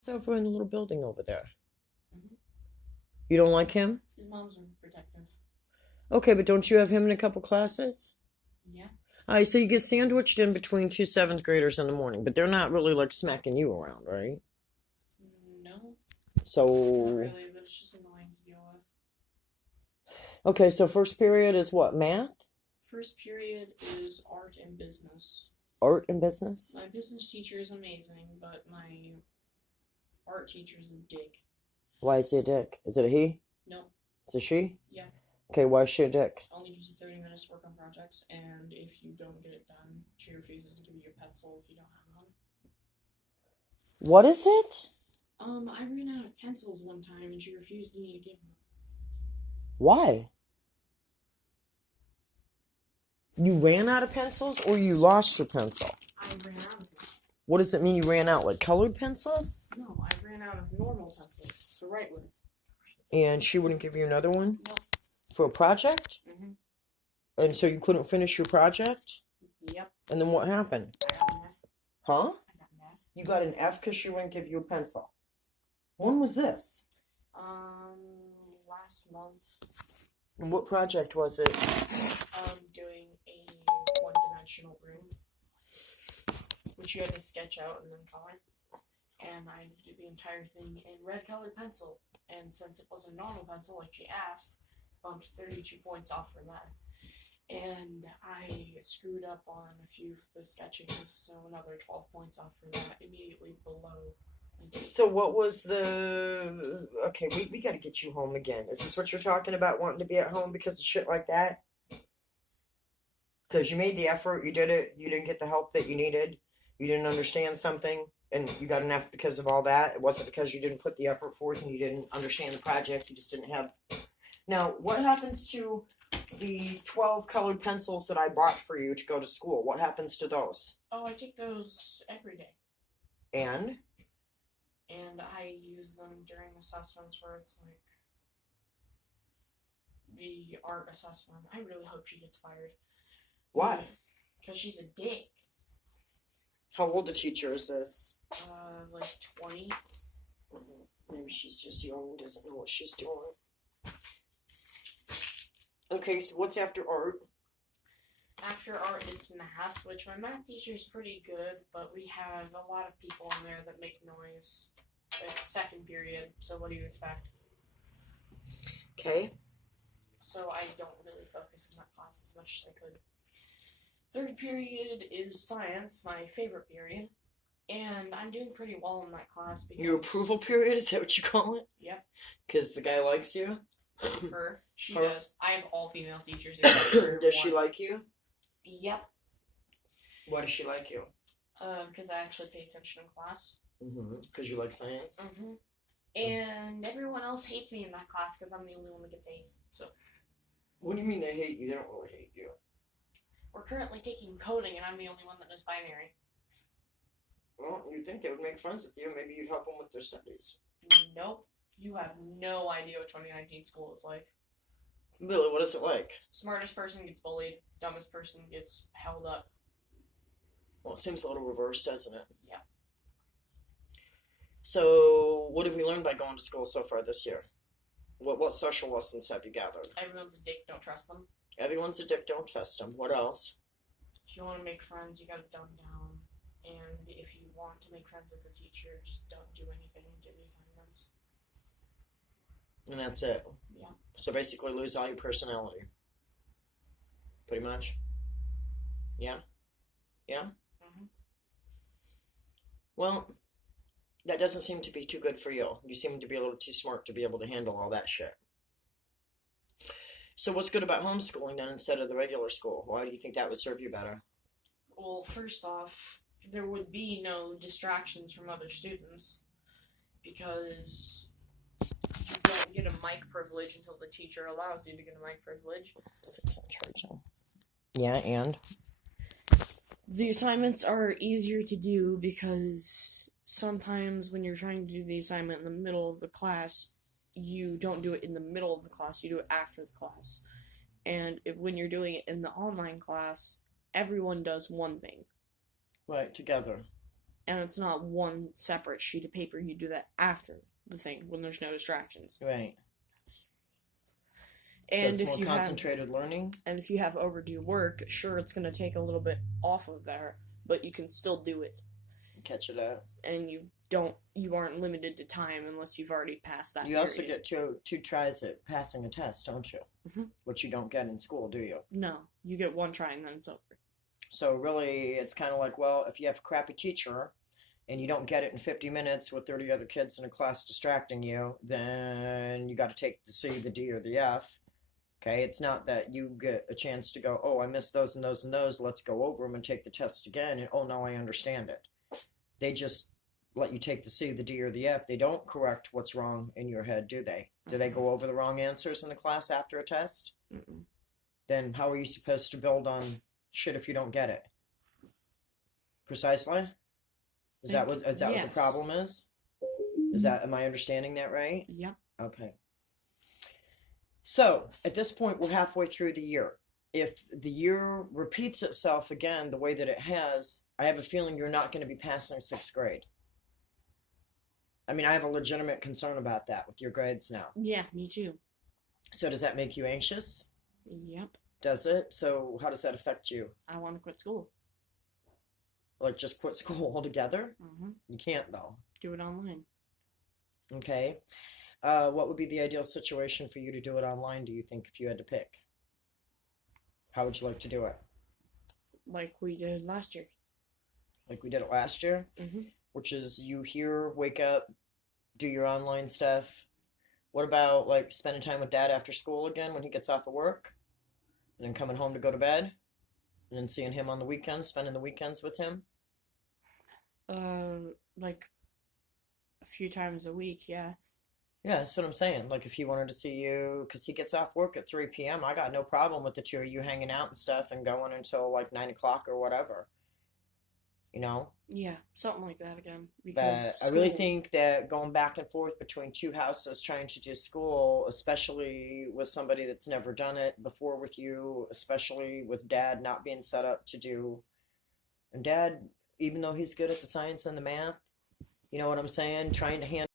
It's over in the little building over there. Mhm. You don't like him? His mom's protective. Okay, but don't you have him in a couple classes? Yeah. All right, so you get sandwiched in between two seventh graders in the morning, but they're not really like smacking you around, right? No, not So, really, but it's just annoying to deal with. okay, so first period is what, math? First period is art and business. Art and business? My business teacher is amazing, but my art teacher's a dick. Why is he a dick? Is it a he? No, Is it a she? yeah. Okay, why is she a dick? Only gives you 30 minutes to work on projects, and if you don't get it done, she refuses to give you a pencil if you don't have one. What is it? I ran out of pencils one time, and she refused me to give them. Why? You ran out of pencils or you lost your pencil? I ran out of them. What does it mean you ran out? Like colored pencils? No, I ran out of normal pencils to write with. And she wouldn't give you another one No. for a project? Mhm. And so you couldn't finish your project? Yep. And then what happened? I got an F. Huh? I got an F. You got an F because she wouldn't give you a pencil. When was this? Last month, And what project was it? doing a one-dimensional room, which you had to sketch out and then color. And I did the entire thing in red colored pencil. And since it was a normal pencil, like she asked, bumped 32 points off for that. And I screwed up on a few of the sketchings, so another 12 points off for that, immediately below. So what was the... Okay, we got to get you home again. Is this what you're talking about, wanting to be at home because of shit like that? Because you made the effort, you did it, you didn't get the help that you needed, you didn't understand something, and you got an F because of all that. It wasn't because you didn't put the effort forth and you didn't understand the project, you just didn't have... Now, what happens to the 12 colored pencils that I bought for you to go to school? What happens to those? Oh, I take those every day. And? And I use them during assessments where it's like the art assessment. I really hope she gets fired. Why? Because she's a dick. How old a teacher is this? Like 20. Maybe she's just young and doesn't know what she's doing. Okay, so what's after art? After art, it's math, which my math teacher is pretty good, but we have a lot of people in there that make noise. It's second period, so what do you expect? Okay. So I don't really focus in that class as much as I could. Third period is science, my favorite period, and I'm doing pretty well in that class because... Your approval period, is that what you call it? Yep. Because the guy likes you? Her. She Her. does. I have all female teachers. except for Does she one. like you? Yep. Why does she like you? Because I actually pay attention in class. Because you like science? And everyone else hates me in that class because I'm the only one that gets A's. So What do you mean they hate you? They don't really hate you. we're currently taking coding, and I'm the only one that does binary. Well, you'd think they would make friends with you. Maybe you'd help them with their studies. Nope. You have no idea what 2019 school is like. Really, what is it like? Smartest person gets bullied. Dumbest person gets held up. Well, it seems a little reversed, doesn't it? Yeah. So, what have we learned by going to school so far this year? What social lessons have you gathered? Everyone's a dick. Don't trust them. Everyone's a dick, don't trust them. What else? If you want to make friends, you gotta dumb down. And if you want to make friends with the teacher, just don't do anything and do the assignments. And that's it. Yeah. So basically lose all your personality. Pretty much. Yeah? Yeah? Well, that doesn't seem to be too good for you. You seem to be a little too smart to be able to handle all that shit. So what's good about homeschooling then instead of the regular school? Why do you think that would serve you better? Well, first off, there would be no distractions from other students because you don't get a mic privilege until the teacher allows you to get a mic privilege. Yeah, and? The assignments are easier to do because sometimes when you're trying to do the assignment in the middle of the class, you don't do it in the middle of the class, you do it after the class. And when you're doing it in the online class, everyone does one thing. Right, together. and it's not one separate sheet of paper. You do that after the thing when there's no distractions. Right. And so it's if more you concentrated learning. And if you have overdue work, sure, it's going to take a little bit off of there, but you can still do it. Catch it up. And you aren't limited to time unless you've already passed that. You also get two tries at passing a test, don't you? Mm-hmm. Which you don't get in school, do you? No, you get one try and then it's over. So really, it's kind of like, well, if you have a crappy teacher and you don't get it in 50 minutes with 30 other kids in a class distracting you, then you got to take the C, the D, or the F. Okay, it's not that you get a chance to go, oh, I missed those and those and those, let's go over them and take the test again, and oh, now I understand it. They just let you take the C, the D, or the F. They don't correct what's wrong in your head, do they? Do they go over the wrong answers in the class after a test? Mm-mm. Then how are you supposed to build on shit if you don't get it? Precisely? Is that what the problem is? Am I understanding that right? Yeah. Okay. So, at this point, we're halfway through the year. If the year repeats itself again the way that it has, I have a feeling you're not going to be passing 6th grade. I mean, I have a legitimate concern about that with your grades now. Yeah, me too. So, does that make you anxious? Yep. Does it? So, how does that affect you? I want to quit school. Like, just quit school altogether? Mm-hmm. You can't, though. Do it online. Okay. What would be the ideal situation for you to do it online, do you think, if you had to pick? How would you like to do it? Like we did last year. Like we did it last year? Mm-hmm. Which is you here, wake up, do your online stuff. What about, like, spending time with Dad after school again when he gets off of work? And then coming home to go to bed? And then seeing him on the weekends, spending the weekends with him? Like a few times a week, yeah. Yeah, that's what I'm saying. Like, if he wanted to see you, because he gets off work at 3 p.m., I got no problem with the two of you hanging out and stuff and going until, like, 9 o'clock or whatever. You know? Yeah, something like that again. But I really think that going back and forth between two houses trying to do school, especially with somebody that's never done it before with you, especially with Dad not being set up to do... And Dad, even though he's good at the science and the math, you know what I'm saying? Trying to handle